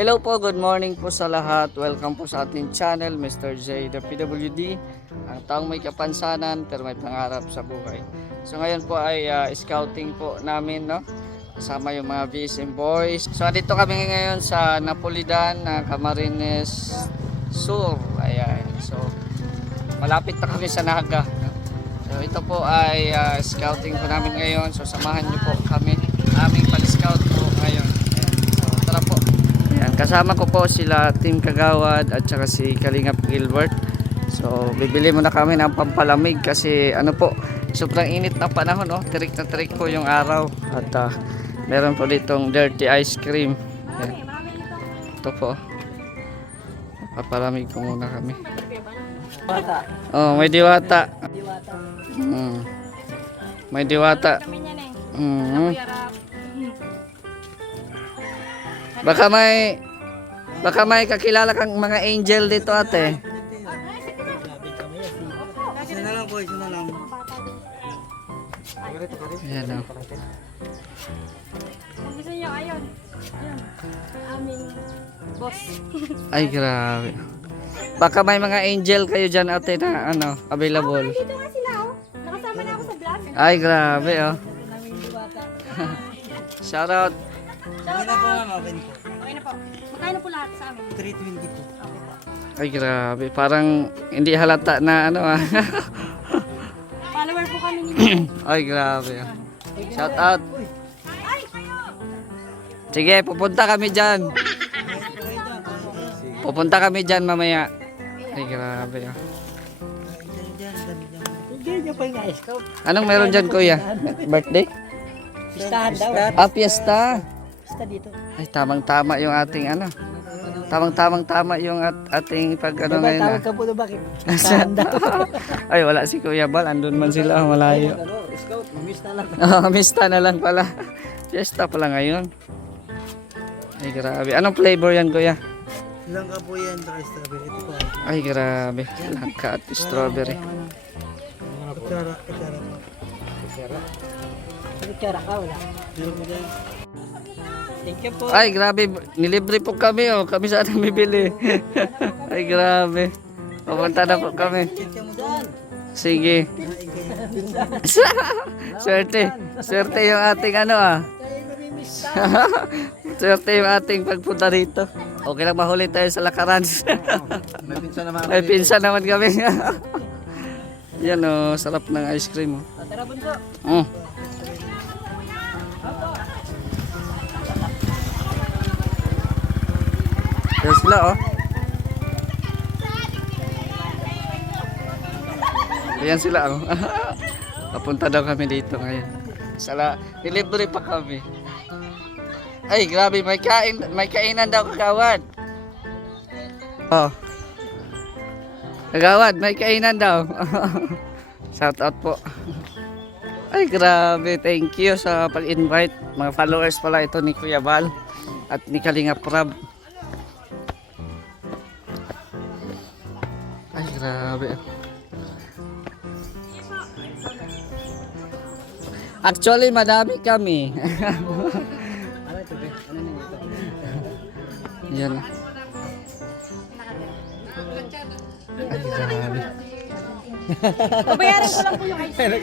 Hello po, good morning po sa lahat. Welcome po sa ating channel, Mr. J, the PWD. Ang taong may kapansanan pero may pangarap sa buhay. So ngayon po ay scouting po namin, no? Kasama yung mga VSM boys. So dito kami ngayon sa Napolidan, Camarines Sur. Ayan. So malapit na kami sa Naga. So ito po ay scouting po namin ngayon. So samahan niyo po kami. Aming pag-scout po ngayon. Ayan. So tara po. Ayan, kasama ko po sila Team Kagawad at saka si Kalingap Gilbert. So bibili muna kami ng pampalamig kasi ano po, sobrang init na panahon, oh. Tirik na tirik po yung araw. At meron po ditong dirty ice cream. Ayan. Ito po. Papalamig po muna kami. Oh, may diwata. May diwata. Baka may kakilala kang mga angel dito, ate. Isa na lang po, isa na lang. Ayan, oh. Kung gusto nyo, ayun. Ayun. Aming boss. Ay, grabe. Baka may mga angel kayo dyan, ate, na ano, available. Dito nga sila, oh. Nakasama na ako sa vlog. Ay, grabe, oh. Naming diwata. Shout out. Okay na po ma'am, okay na po. Okay na po. Magkano po lahat sa amin? 320 po. Okay po. Ay, grabe. Parang hindi halata na ano, ah. Follower po kami ninyo. Ay, grabe, oh. Shout out. Ay, kayo! Sige, pupunta kami dyan. Pupunta kami dyan mamaya. Ay, grabe, oh. Hindi niya pa yung na-scout. Anong meron dyan, kuya? Birthday? Pistahan daw. Ah, fiesta. Pista dito. Ay, tamang-tama yung ating ano. Tama yung ating pag ano ngayon, ah. Tawag ka po na bakit? Pistahan daw. Ay, wala si Kuya Bal. Andun man sila, malayo. Scout, mamiss na lang. Mista na lang pala. Fiesta pala ngayon. Ay, grabe. Anong flavor yan, Kuya? Ilang ka po yan, saka strawberry. Ito po. Ay, grabe. Langka at strawberry. Kutsara, kutsara po. Kutsara? Kutsara ka, wala. Meron mo dyan. Thank you po. Ay, grabe. Nilibre po kami, oh. Kami sana bibili. Ay, grabe. Pupunta na po kami. Thank you mo dyan. Sige. Swerte. Swerte yung ating ano, ah. Swerte yung ating pagpunta dito. Okay lang mahuli tayo sa lakaran. May pinsan naman. May pinsan naman kami. Yan, oh. Sarap ng ice cream, oh. Tara bunso. Mm. There's sila, oh. Ayan sila, oh. Papunta daw kami dito ngayon. Nilibre pa kami. Ay, grabe, may kainan daw, Kagawad. Oh. Kagawad, may kainan daw. Shout out po. Ay, grabe, thank you sa pag-invite. Mga followers pala ito ni Kuya Bal at ni Kalingap Rab. Ay, grabe. Actually, madami kami. Yan. Ay, grabe. Babayaran ko lang po yung ice cream.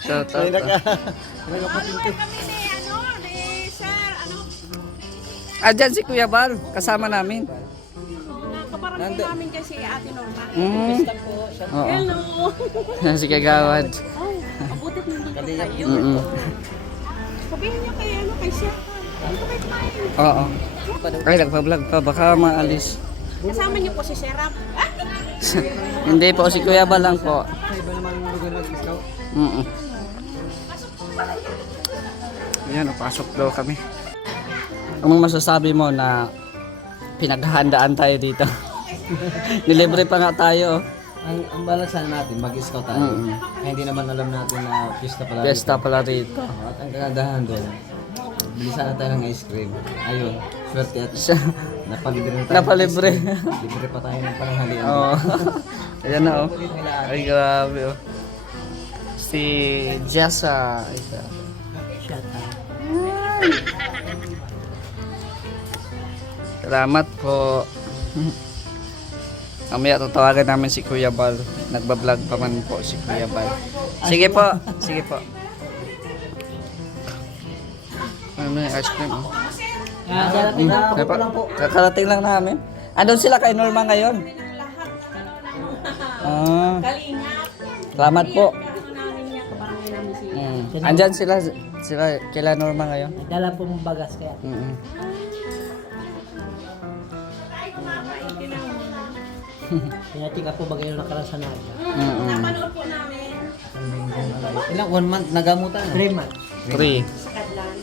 Shout out. Follower kami ni, ni Sir, Dyan si Kuya Bal, kasama namin. Kaparating namin kasi Ate Norma. Oo. Hello! Si Kagawad. Ay, mabutit nandito kayo. Sabihin niyo kay Sir. Dito kayo kumain. Oo. Ay, nagpa-vlog pa, baka maalis. Kasama niyo po si Sir Rap. Hindi po, si Kuya Bal lang po. Iba naman yung lugar nag-scout. Ayan, pasok daw kami. Anong masasabi mo na pinaghahandaan tayo dito? Nilibre pa nga tayo. Ang balak sana natin, mag-scout tayo. Hindi naman alam natin na pista pala. Fiesta pala rito. At ang kagandahan doon, bilisan na tayo ng ice cream. Ayun, swerte at napalibre na tayo. Napalibre. Libre pa tayo ng pananghalian. Oo. Ayan na, oh. Ay, grabe, oh. Si Jessa. Shut up. Salamat po. Mamaya tatawagan namin si Kuya Bal. Nagbablog pa man po si Kuya Bal. Sige po. Sige po. May ice cream. Oh. Darating na Ay, po lang po. kakarating lang namin. Andun sila kay Norma ngayon. Kalingap. Salamat po. Ano namin niya, kabarangay namin si... Andyan sila kila Norma ngayon. Dala po mong bagas kaya. Pinatika po bagay yung nakaraan sa naga. Napanood po namin Ilang 1 month nagamutan? 3 months. 3. sa Kadlan.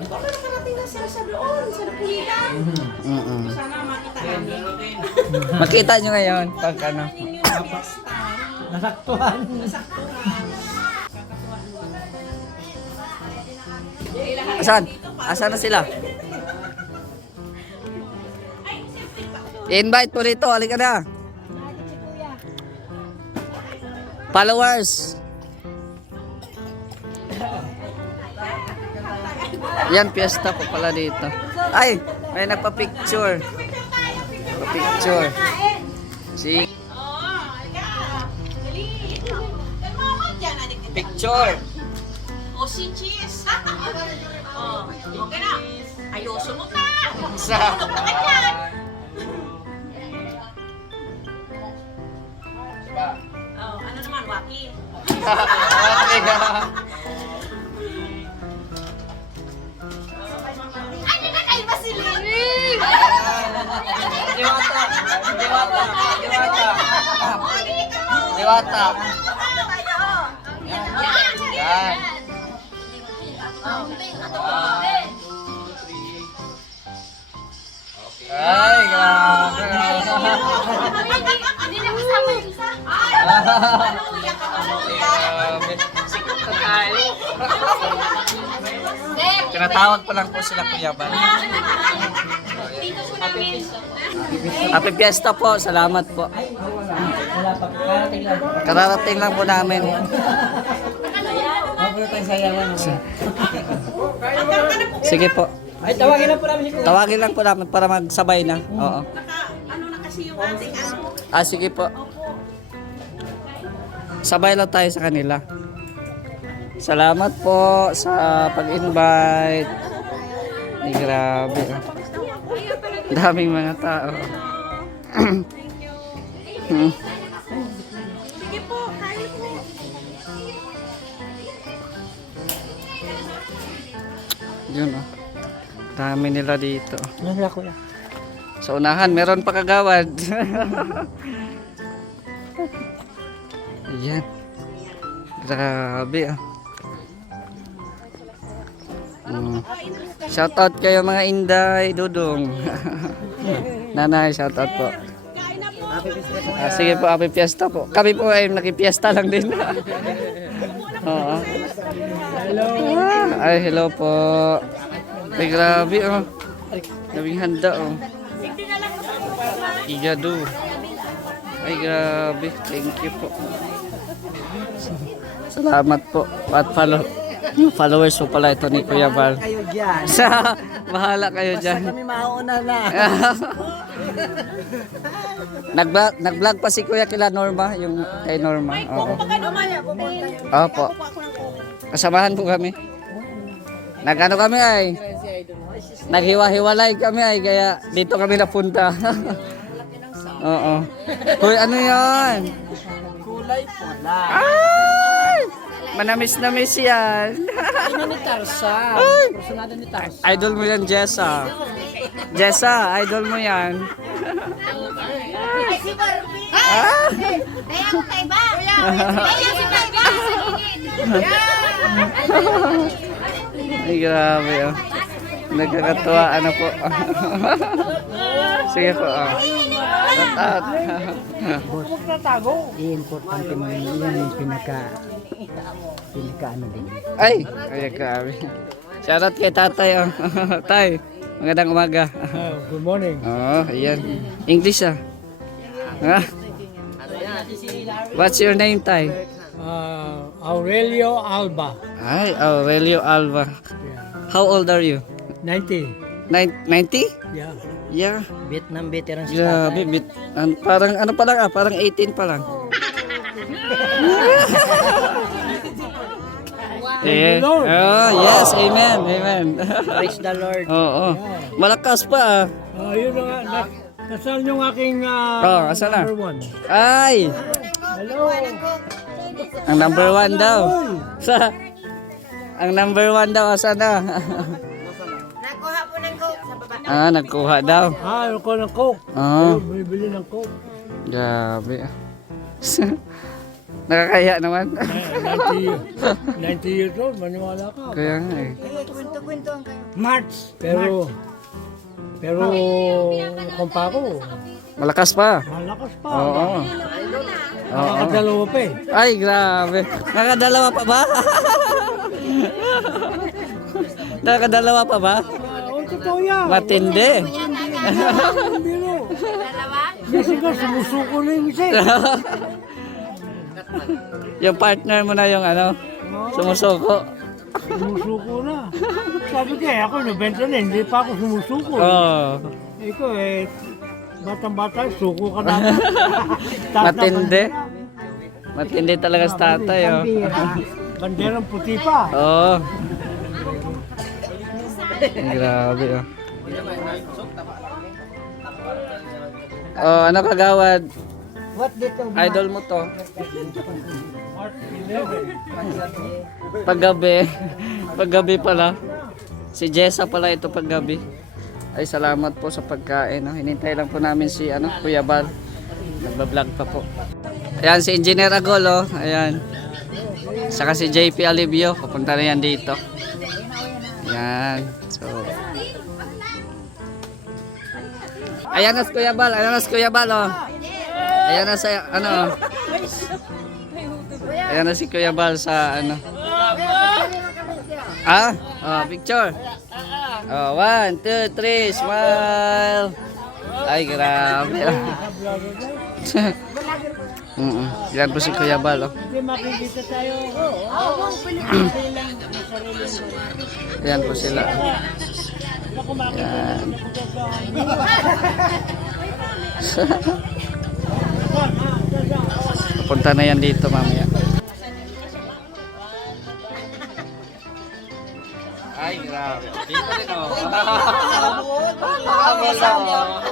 Baka nakarating na sila sa doon, sa Napulitan. Sana makita namin. Makita nyo ngayon pag ano. Yung fiesta. Nasaktuhan. Asan? Asan na sila? I-invite po rito. Halika na. Followers. Yan, piyesta po pala dito. Ay, may nagpa-picture. Nagpa-picture. Si picture. O si Cheese. O, okay na. Ayuso mo na. Sa Tulog na kanyan. Oh, ano naman, Waki? Ano na kayo ba si Lily? Diwata. Diwata. Diwata. Diwata. Yan. Ay, grabe. Hindi na kasama yung isa. Ay, maluya ka, maluya. Grabe. Sikot na tayo. Tinatawag pa lang po sila Kuya Bal. Dito po namin. Happy Fiesta po. Salamat po. Wala pa. Karating lang. Kararating lang po namin. Mabuti tayong sayawan. Sige po. Ay, tawagin lang po namin si Kuya. Tawagin lang po namin para magsabay na. Oo. Ano na kasi yung ating ano. Ah, sige po. Sabay lang tayo sa kanila. Salamat po sa pag-invite. Ay, grabe. Daming mga tao. Sige po, kayo po. Yun oh. Dami nila dito. Ano sila Kuya? Sa unahan, meron pa kagawad. Ayan. Grabe ah. Shout out kayo mga Inday, Dudong. Nanay, shout out po. Ah, sige po, happy fiesta po. Kami po ay nakipiesta lang din. Oo. Hello. Ay, hello po. Ay, grabe oh. Gabing handa oh. Igado. Ay, grabe. Thank you po. Salamat po. At followers po pala ito ni Kuya Bal. Kayo dyan. Bahala kayo dyan. Kami mauna na. Nag-vlog pa si Kuya kila Norma, yung kay Norma. Oo. Opo. Kasamahan po kami. Nagano kami ay. Naghiwa-hiwalay kami ay kaya dito kami napunta. Oo. Hoy, ano 'yan? Kulay pula. Ay! Manamis-namis yan. Ano ni Tarsa? Personado ni Tarsa. Idol mo yan, Jessa. Jessa, idol mo yan. Ay, si Barbie! Ah! Kaya ako kay ba? Kaya si Barbie! Ay, grabe oh. Nagkakatuwa, ano po. Sige po, oh. Shout out. Importante mo yan yung pinaka ano din. Ay, grabe. Shout out kay tatay, oh. Tay, magandang umaga. Good morning. Oh, ayan. English ah. Ah. What's your name, Tay? Aurelio Alba. Ay, Aurelio Alva. How old are you? 90. 90? Yeah. Yeah. Vietnam veteran si Grabe, parang ano pa lang parang 18 pa lang. Oh, yes, amen, amen. Praise the Lord. Oo. Malakas pa ah. Yun na nga. Nasaan yung aking Asan na? number 1? Ay, Hello. ang number 1 daw. Ang number 1 daw, asan na? Nakuha po ng coke sa baba. Nagkuha daw. Ako ng Coke. Oo. Bumibili ng Coke. Grabe. Nakakaya naman. 90 years old, maniwala ka. Kaya nga eh. Kwento-kwento ang kayo. March. Pero kumpa ko, Malakas pa. malakas pa. Oo. Nakakadalawa pa eh. Ay, grabe. Nakadalawa pa ba? Nakadalawa pa ba? Totoo yan. Matindi. Ang biro. Kasi ka, sumusuko na yung isa eh. Yung partner mo na yung ano, sumusuko. Sumusuko na. Sabi ko ako, nabenta na, hindi pa ako sumusuko. Oh, Ikaw batang-bata, suko ka na. matindi. Matindi talaga sa tatay, oh. Banderang puti pa. Oh. Grabe, oh. Oh, ano kagawad? What dito? Idol mo to. Paggabi pala. Si Jessa pala ito paggabi. Ay, salamat po sa pagkain. No? Hinintay lang po namin si Kuya Bal. Nagbablog pa po. Ayan si Engineer Agol. Oh. Ayan. Saka si JP Alivio. Pupunta na yan dito. Ayan. So. Ayan na si Kuya Bal. Ayan na si Kuya Bal. Oh. Ayan na sa Ayan na si Kuya Bal sa picture. 1, 2, 3, smile. Ay, grabe. Yan po si Kuya Bal. Oh. Hindi makikita tayo. Yan po sila. Ako makikita Punta na yan dito mamaya. Ay, grabe. Dito din oh. Habol lang oh.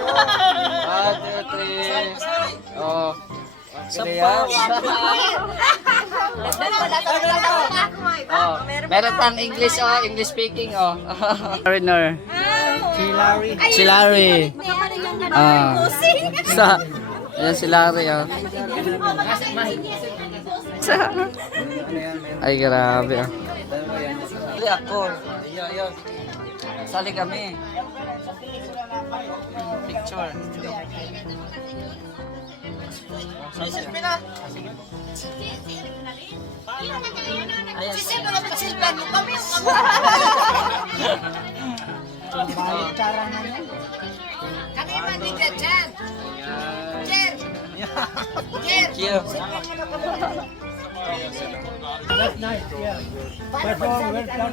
1, 2, 3. Oh. Sapaw. Oh, meron pang English English speaking oh. Foreigner. Si Larry. Ayan si Larry oh. Ay grabe oh. Sali ako. Ayun. Sali kami. Picture. Sisi mo na pagsilban mo kami yung Kanina mandiga dyan. Jer. Jer. Thank you. That's nice, yeah. That's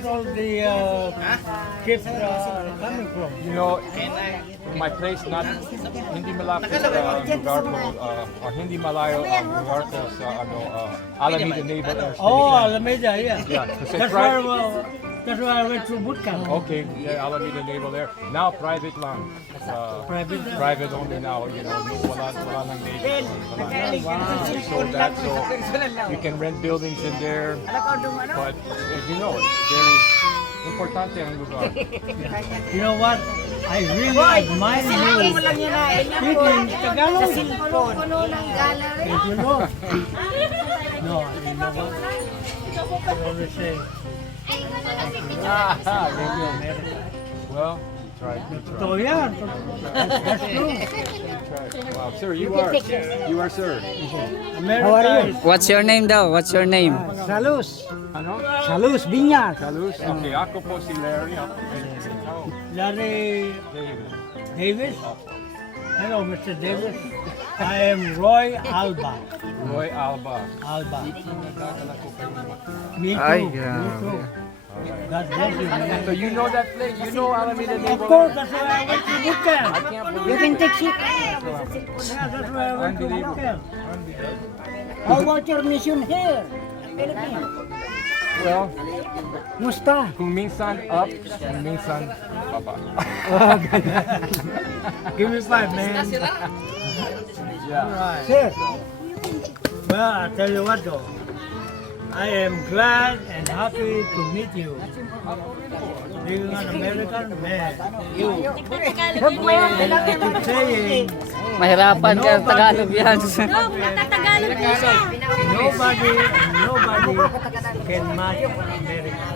all the ships coming from. You know, my place not hindi malapit sa lugar ko or hindi malayo ang lugar ko sa Alameda Naval Air Station. Oh, Alameda, yeah. Yeah, kasi That's where I went to boot camp. Okay, yeah, Alameda Naval Air. Now private lang. Private only now, you know, wala nang Navy. We sold that, so you can rent buildings in there. But as you know, it's very importante ang lugar. You know what? I really admire you. Speaking Tagalog. Puno ng gallery. If you know. No, you know what? I always say, Well, try. so yeah, that's true. Wow, sir, you are sir. America is What's your name daw? What's your name? Salus. Ano? Salus, Binyas. Salus. Okay, ako po si Larry. Larry David. Davis. Hello, Mr. Davis. I am Roy Alba. Roy Alba. Alba. Nagkakala ko kayo. Me too. Ay, Me grabe. too. God bless you, man. So you know that place? You know Alameda Of neighborhood? course, that's why I went to book camp. I can't believe You can take shit. Yeah, that's why I went to book Unbelievable. camp. Unbelievable. How about your mission here? Philippines. Well, Musta? kung minsan up, kung minsan baba. Give me 5, man. Yeah. Sir. Well, I tell you what though. I am glad and happy to meet you. Being an American man, you keep saying Mahirapan ka Tagalog yan. Matatagalog po siya. nobody can match America.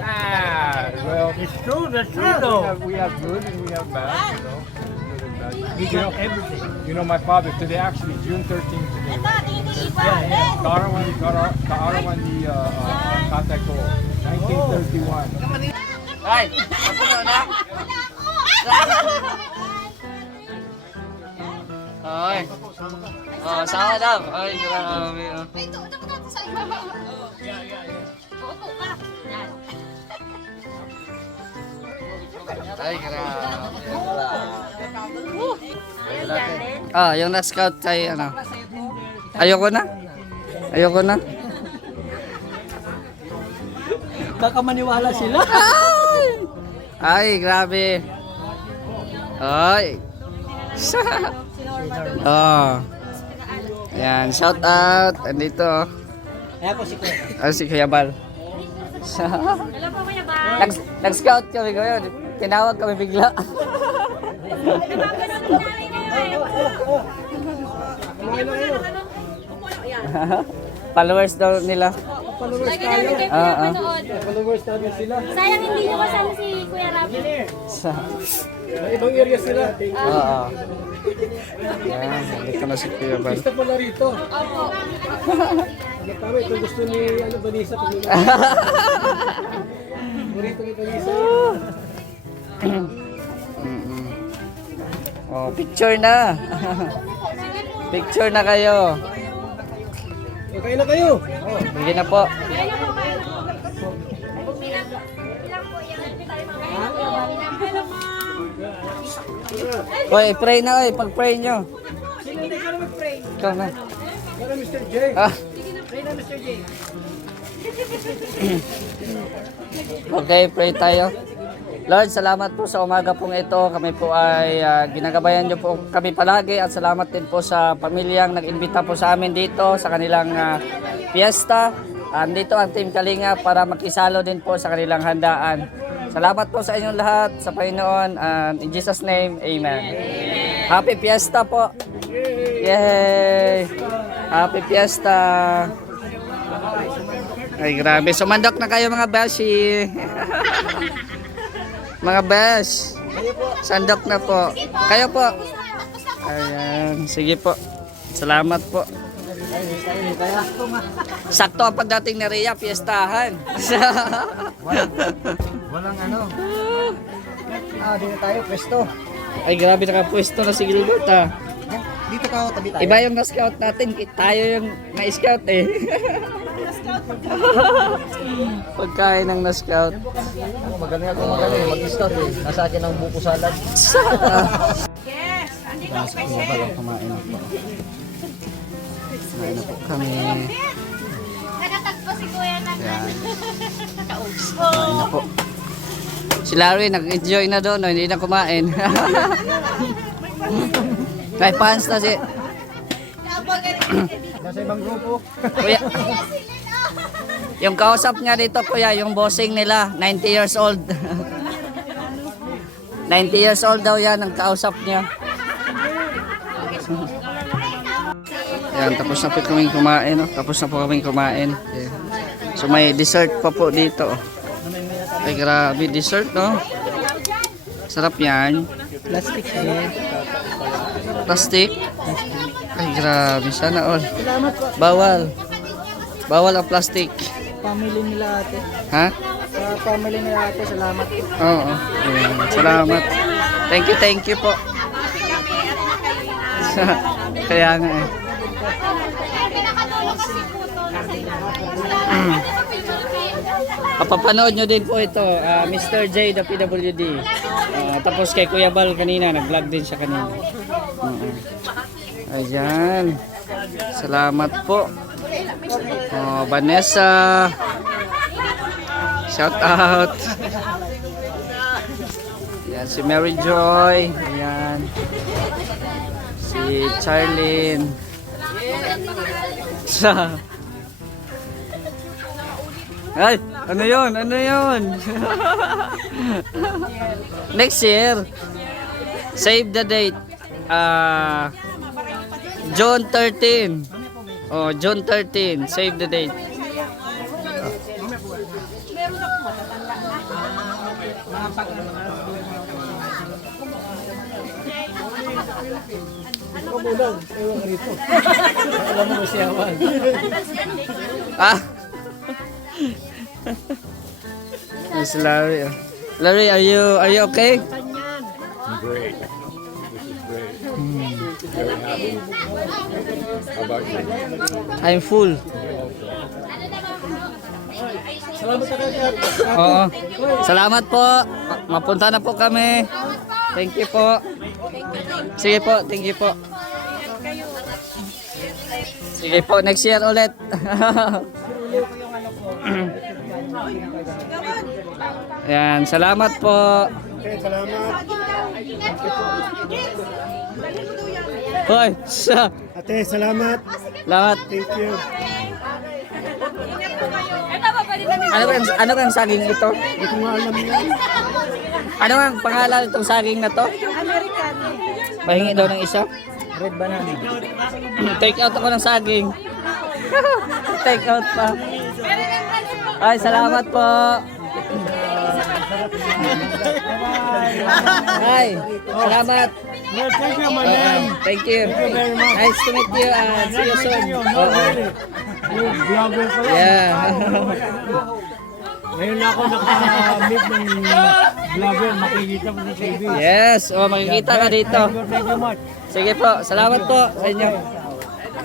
Well, It's true, that's true though. we have good and we have bad, you know. Good and bad. We got everything. You know, my father today, actually June 13th today. Kaarawan ni tatay ko, 1931. Ay, napuno na. Ay. Oh, sama daw. Ay, grabe. Oh. Ito sa ibaba. Opo ka. Yan. Ay, grabe. Ayun, yan. Ah, yung na-scout kay ano. Ayoko na. Ayoko na. Baka maniwala sila. Ay, grabe. Ay. Oh. Ayan, shout out. Andito. Oh. Kaya po si Kuya. Ah, si Kuya Bal. Alam po Kuya Bal. Nag-scout kami ngayon. Tinawag kami bigla. Followers daw nila. Lagi namin kay Kuya panood. Followers namin sila. Sayang hindi nyo kasama si Kuya Rabi. Ibang area sila. Oo. Yan, nandito na si Kuya Bal. Gusto pala rito. Opo. Ano tama, ito gusto ni Vanessa. Burrito ni Vanessa. Oh, picture na. Picture na kayo. Okay na kayo. Hindi na po. Kaya na po kayo. Ilang po yan? Hello, ma'am. Oy, pray na oy, pag-pray nyo. Sino hindi ka na mag-pray? Ikaw na. Para Mr. J. Ah, Pray na Mr. J. okay, pray tayo. Lord, salamat po sa umaga pong ito. Kami po ay ginagabayan nyo po kami palagi at salamat din po sa pamilyang nag-imbita po sa amin dito sa kanilang fiesta. Andito ang Team Kalinga para makisalo din po sa kanilang handaan. Salamat po sa inyong lahat sa Panginoon and in Jesus name, Amen. Happy Fiesta po. Yay! Happy Fiesta. Ay grabe, sumandok na kayo mga bashi. Mga bash. Sandok na po. Kayo po. Ayan, sige po. Salamat po. Sakto ang pagdating ni Rhea, fiestahan. Walang ano. Dito tayo, pwesto. Ay grabe, nakapwesto na si Gilbert ah. Dito ka, tabi tayo. Iba yung na-scout natin, tayo yung na-scout eh. Pagkain ng na-scout. Magaling ako, magaling. Mag-scout eh. Nasa akin ang buko salad. Yes, andito Tapos po po pala kumain na po. Kumain na po kami. Nagatagpo si Kuya ng Yan. Kumain na po. Si Larry nag-enjoy na doon, no? Hindi na kumain. May pants na si... Nasa ibang grupo. Kuya, yung kausap nga dito kuya, yung bossing nila, 90 years old. 90 years old daw yan ang kausap niya. Yan, tapos na po kaming kumain. No? Tapos na po kaming kumain. Yan. So may dessert pa po dito. Ay grabe, dessert no? Sarap yan. Plastic eh. Plastic. Ay grabe, sana all. Salamat po. Bawal. Bawal ang plastic. Family nila ate. Ha? Sa family nila ate, salamat po. Oo. Ayan. Salamat. Thank you po. Kaya nga eh. pinakatulong kasi po to. Papapanood nyo din po ito, Mr. J, the PWD. Tapos kay Kuya Bal kanina, nag-vlog din siya kanina. Ayan. Salamat po. Vanessa. Shout out. Ayan, si Mary Joy. Ayan. Si Charlene. Ay, ano yun? Ano yun? Next year, save the date. June 13. Oh, June 13. Save the date. Ah. Miss Larry. Larry, are you okay? I'm great. This is great. Very happy. How about you? I'm full. Oo. Salamat po. Mapunta na po kami. Thank you po. Sige po, thank you po. Sige po, next year ulit. Yan, salamat po. Hoy, Ate, salamat. salamat. Thank you. Ano kang saging ito? Hindi ko nga alam yan. Ano ang pangalan itong saging na to? American. Pahingi daw ng isa. Red banana. Take out ako ng saging. Take out pa. Ay, salamat po. Ay, salamat. Well, thank you, my man. Thank you. very much. Nice to meet you and see you soon. No, really. You vlogger ko lang. Yeah. Ngayon na ako naka-meet ng vlogger. Makikita mo sa TV. Yes, makikita ka dito. Thank you much. Sige po, salamat po sa inyo.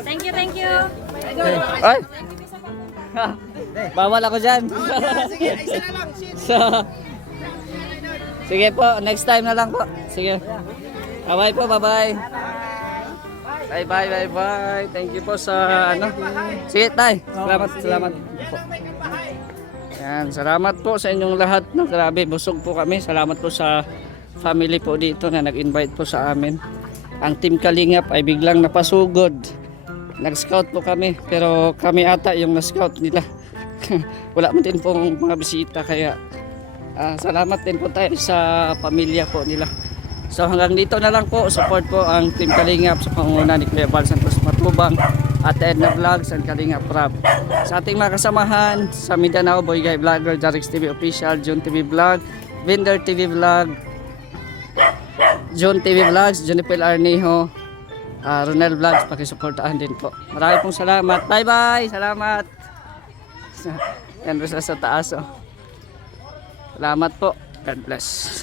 Thank you, thank you. Ay! Bawal ako dyan. So, sige po, next time na lang po. Sige. Bye-bye po, bye-bye. Bye-bye, bye-bye. Thank you po sa ano. Sige, tay. Salamat po. Yan, salamat po sa inyong lahat. No? Grabe, busog po kami. Salamat po sa family po dito na nag-invite po sa amin. Ang Team Kalingap ay biglang napasugod. Nag-scout po kami, pero kami ata yung na-scout nila. Wala mo din pong mga bisita, kaya salamat din po tayo sa pamilya po nila. So hanggang dito na lang po, support po ang Team Kalingap sa pangunguna ni Kuya Bal Santos Matubang at Edna Vlogs and Kalingap Rab. Sa ating mga kasamahan sa Mindanao, Boy Guy Vlogger, Jarix TV Official, June TV Vlog, Vinder TV Vlog, June TV Vlogs, Junipil Arnijo, Ronel Vlogs, pakisuportahan din po. Maraming pong salamat. Bye bye! Salamat! Yan po sa taas. Oh. Salamat po. God bless.